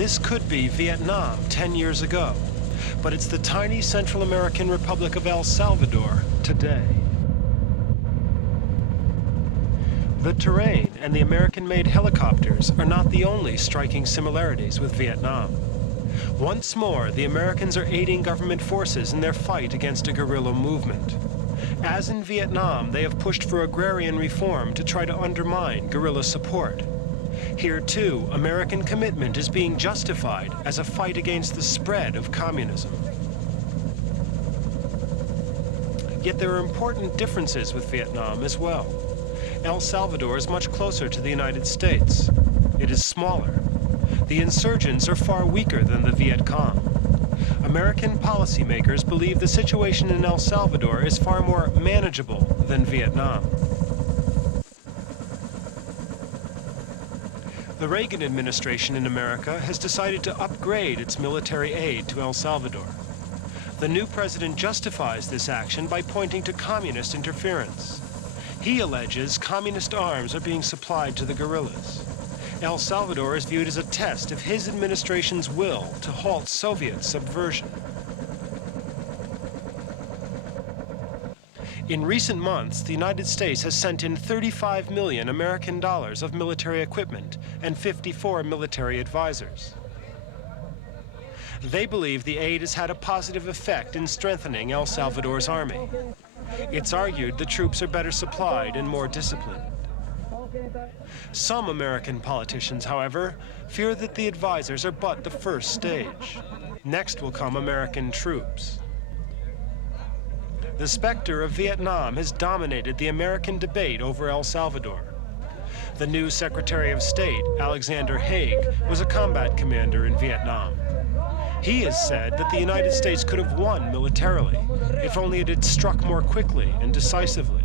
This could be Vietnam 10 years ago, but it's the tiny Central American Republic of El Salvador today. The terrain and the American-made helicopters are not the only striking similarities with Vietnam. Once more, the Americans are aiding government forces in their fight against a guerrilla movement. As in Vietnam, they have pushed for agrarian reform to try to undermine guerrilla support. Here, too, American commitment is being justified as a fight against the spread of communism. Yet there are important differences with Vietnam as well. El Salvador is much closer to the United States. It is smaller. The insurgents are far weaker than the Viet Cong. American policymakers believe the situation in El Salvador is far more manageable than Vietnam. The Reagan administration in America has decided to upgrade its military aid to El Salvador. The new president justifies this action by pointing to communist interference. He alleges communist arms are being supplied to the guerrillas. El Salvador is viewed as a test of his administration's will to halt Soviet subversion. In recent months, the United States has sent in $35 million American dollars of military equipment and 54 military advisors. They believe the aid has had a positive effect in strengthening El Salvador's army. It's argued the troops are better supplied and more disciplined. Some American politicians, however, fear that the advisors are but the first stage. Next will come American troops. The specter of Vietnam has dominated the American debate over El Salvador. The new Secretary of State, Alexander Haig, was a combat commander in Vietnam. He has said that the United States could have won militarily, if only it had struck more quickly and decisively.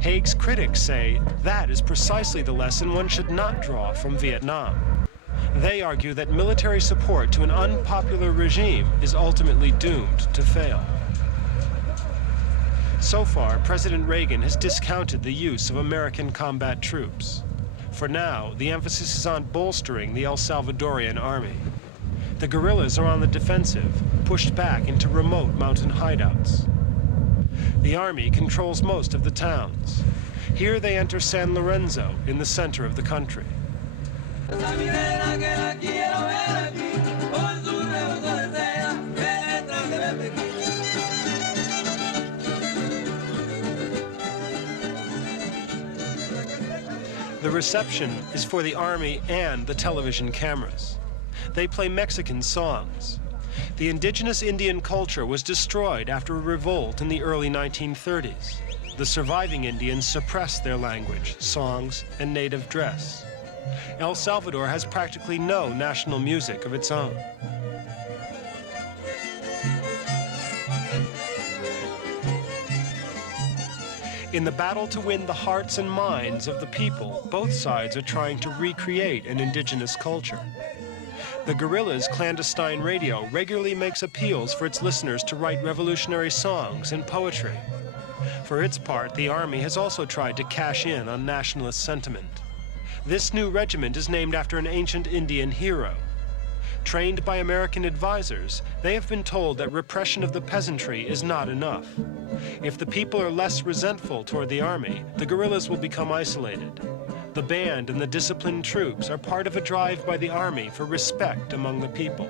Haig's critics say that is precisely the lesson one should not draw from Vietnam. They argue that military support to an unpopular regime is ultimately doomed to fail. So far, President Reagan has discounted the use of American combat troops. For now, the emphasis is on bolstering the El Salvadorian army. The guerrillas are on the defensive, pushed back into remote mountain hideouts. The army controls most of the towns. Here they enter San Lorenzo in the center of the country. The reception is for the army and the television cameras. They play Mexican songs. The indigenous Indian culture was destroyed after a revolt in the early 1930s. The surviving Indians suppressed their language, songs, and native dress. El Salvador has practically no national music of its own. In the battle to win the hearts and minds of the people, both sides are trying to recreate an indigenous culture. The guerrillas' clandestine radio regularly makes appeals for its listeners to write revolutionary songs and poetry. For its part, the army has also tried to cash in on nationalist sentiment. This new regiment is named after an ancient Indian hero. Trained by American advisors, they have been told that repression of the peasantry is not enough. If the people are less resentful toward the army, the guerrillas will become isolated. The band and the disciplined troops are part of a drive by the army for respect among the people.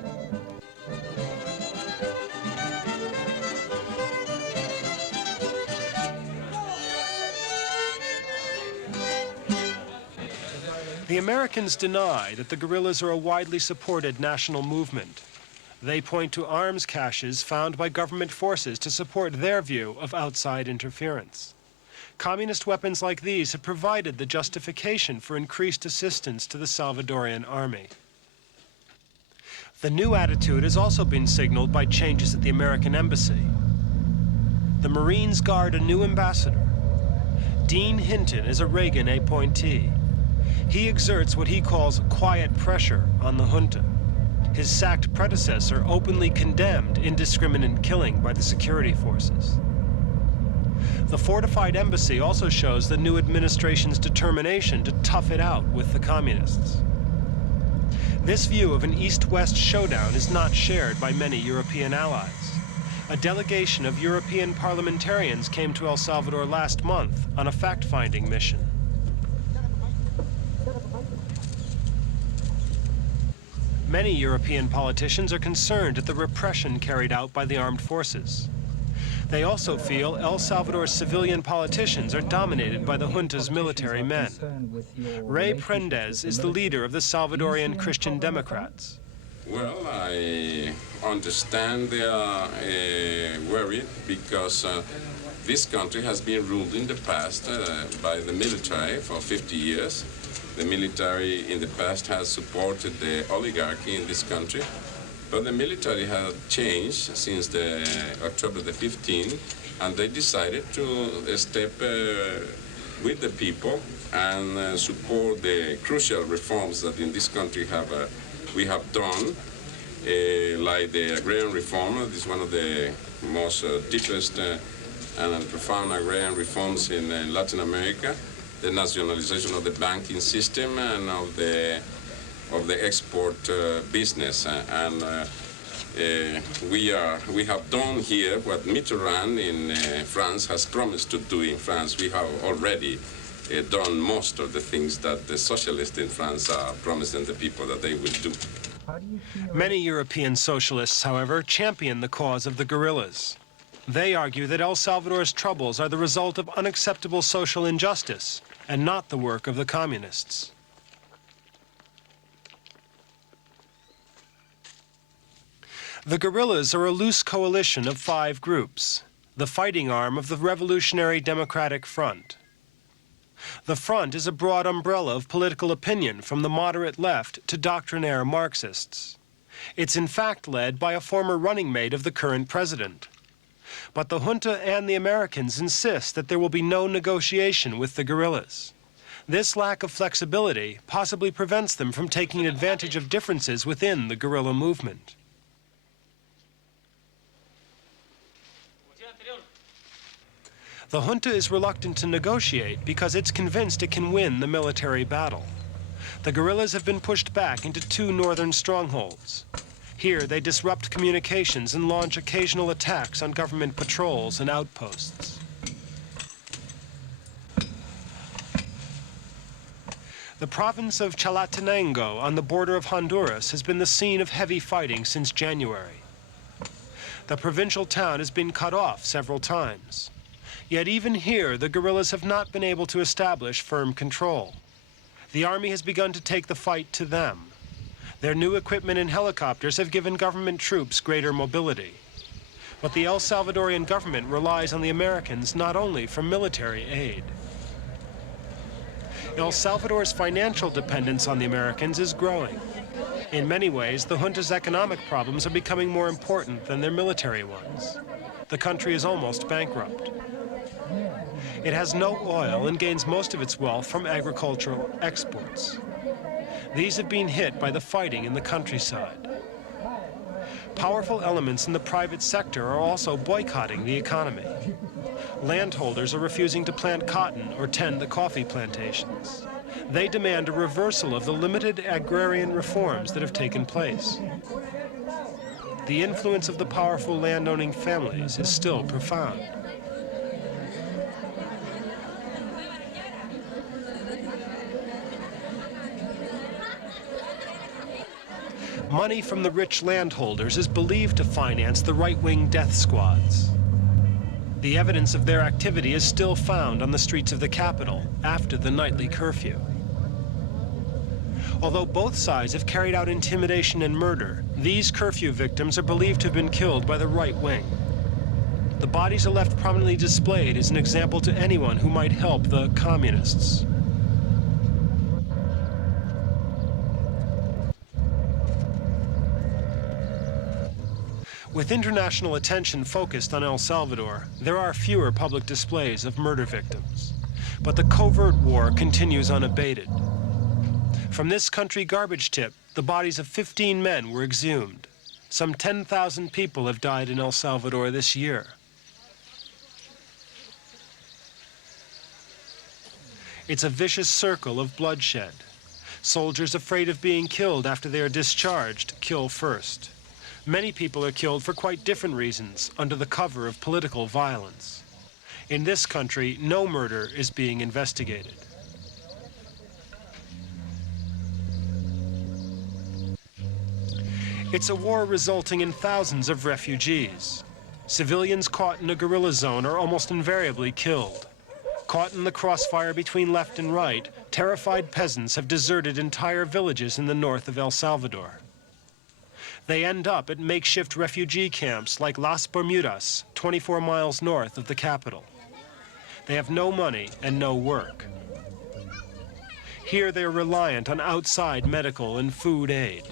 The Americans deny that the guerrillas are a widely supported national movement. They point to arms caches found by government forces to support their view of outside interference. Communist weapons like these have provided the justification for increased assistance to the Salvadorian army. The new attitude has also been signaled by changes at the American embassy. The Marines guard a new ambassador. Dean Hinton is a Reagan appointee. He exerts what he calls quiet pressure on the junta. His sacked predecessor openly condemned indiscriminate killing by the security forces. The fortified embassy also shows the new administration's determination to tough it out with the communists. This view of an East-West showdown is not shared by many European allies. A delegation of European parliamentarians came to El Salvador last month on a fact-finding mission. Many European politicians are concerned at the repression carried out by the armed forces. They also feel El Salvador's civilian politicians are dominated by the junta's military men. Ray Prendez is the leader of the Salvadorian Christian Democrats. Well, I understand they are worried because this country has been ruled in the past by the military for 50 years. The military in the past has supported the oligarchy in this country, but the military has changed since the October the 15th, and they decided to step with the people and support the crucial reforms that in this country we have done, like the agrarian reform. This is one of the most deepest and profound agrarian reforms in Latin America. The nationalization of the banking system and of the export business, and we have done here what Mitterrand in France has promised to do in France. We have already done most of the things that the socialists in France are promising the people that they will do. Many European socialists, however, champion the cause of the guerrillas. They argue that El Salvador's troubles are the result of unacceptable social injustice and not the work of the communists. The guerrillas are a loose coalition of 5 groups, the fighting arm of the Revolutionary Democratic Front. The Front is a broad umbrella of political opinion from the moderate left to doctrinaire Marxists. It's in fact led by a former running mate of the current president. But the junta and the Americans insist that there will be no negotiation with the guerrillas. This lack of flexibility possibly prevents them from taking advantage of differences within the guerrilla movement. The junta is reluctant to negotiate because it's convinced it can win the military battle. The guerrillas have been pushed back into 2 northern strongholds. Here, they disrupt communications and launch occasional attacks on government patrols and outposts. The province of Chalatenango on the border of Honduras has been the scene of heavy fighting since January. The provincial town has been cut off several times. Yet even here, the guerrillas have not been able to establish firm control. The army has begun to take the fight to them. Their new equipment and helicopters have given government troops greater mobility. But the El Salvadorian government relies on the Americans not only for military aid. El Salvador's financial dependence on the Americans is growing. In many ways, the junta's economic problems are becoming more important than their military ones. The country is almost bankrupt. It has no oil and gains most of its wealth from agricultural exports. These have been hit by the fighting in the countryside. Powerful elements in the private sector are also boycotting the economy. Landholders are refusing to plant cotton or tend the coffee plantations. They demand a reversal of the limited agrarian reforms that have taken place. The influence of the powerful landowning families is still profound. Money from the rich landholders is believed to finance the right-wing death squads. The evidence of their activity is still found on the streets of the capital after the nightly curfew. Although both sides have carried out intimidation and murder, these curfew victims are believed to have been killed by the right wing. The bodies are left prominently displayed as an example to anyone who might help the communists. With international attention focused on El Salvador, there are fewer public displays of murder victims. But the covert war continues unabated. From this country garbage tip, the bodies of 15 men were exhumed. Some 10,000 people have died in El Salvador this year. It's a vicious circle of bloodshed. Soldiers afraid of being killed after they are discharged kill first. Many people are killed for quite different reasons under the cover of political violence. In this country, no murder is being investigated. It's a war resulting in thousands of refugees. Civilians caught in a guerrilla zone are almost invariably killed. Caught in the crossfire between left and right, terrified peasants have deserted entire villages in the north of El Salvador. They end up at makeshift refugee camps like Las Bermudas, 24 miles north of the capital. They have no money and no work. Here they are reliant on outside medical and food aid.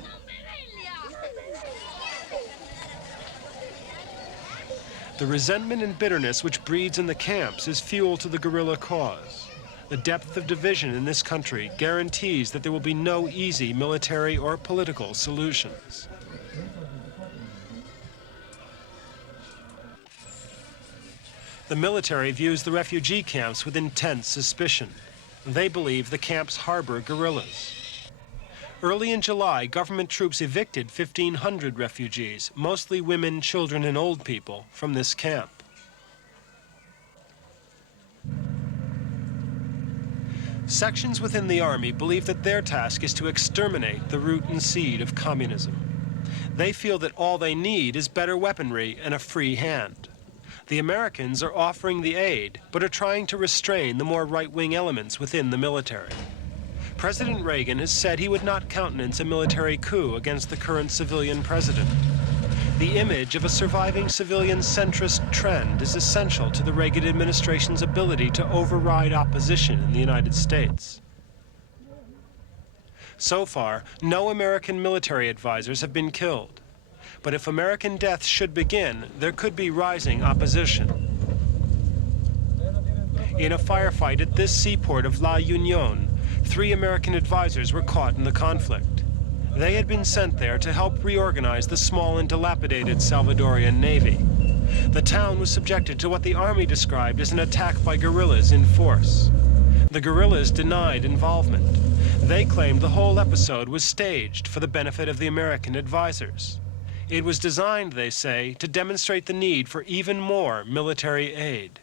The resentment and bitterness which breeds in the camps is fuel to the guerrilla cause. The depth of division in this country guarantees that there will be no easy military or political solutions. The military views the refugee camps with intense suspicion. They believe the camps harbor guerrillas. Early in July, government troops evicted 1,500 refugees, mostly women, children, and old people, from this camp. Sections within the army believe that their task is to exterminate the root and seed of communism. They feel that all they need is better weaponry and a free hand. The Americans are offering the aid, but are trying to restrain the more right-wing elements within the military. President Reagan has said he would not countenance a military coup against the current civilian president. The image of a surviving civilian centrist trend is essential to the Reagan administration's ability to override opposition in the United States. So far, no American military advisors have been killed. But if American deaths should begin, there could be rising opposition. In a firefight at this seaport of La Union, 3 American advisors were caught in the conflict. They had been sent there to help reorganize the small and dilapidated Salvadorian Navy. The town was subjected to what the Army described as an attack by guerrillas in force. The guerrillas denied involvement. They claimed the whole episode was staged for the benefit of the American advisors. It was designed, they say, to demonstrate the need for even more military aid.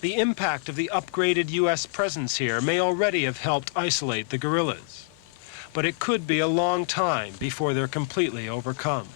The impact of the upgraded U.S. presence here may already have helped isolate the guerrillas, but it could be a long time before they're completely overcome.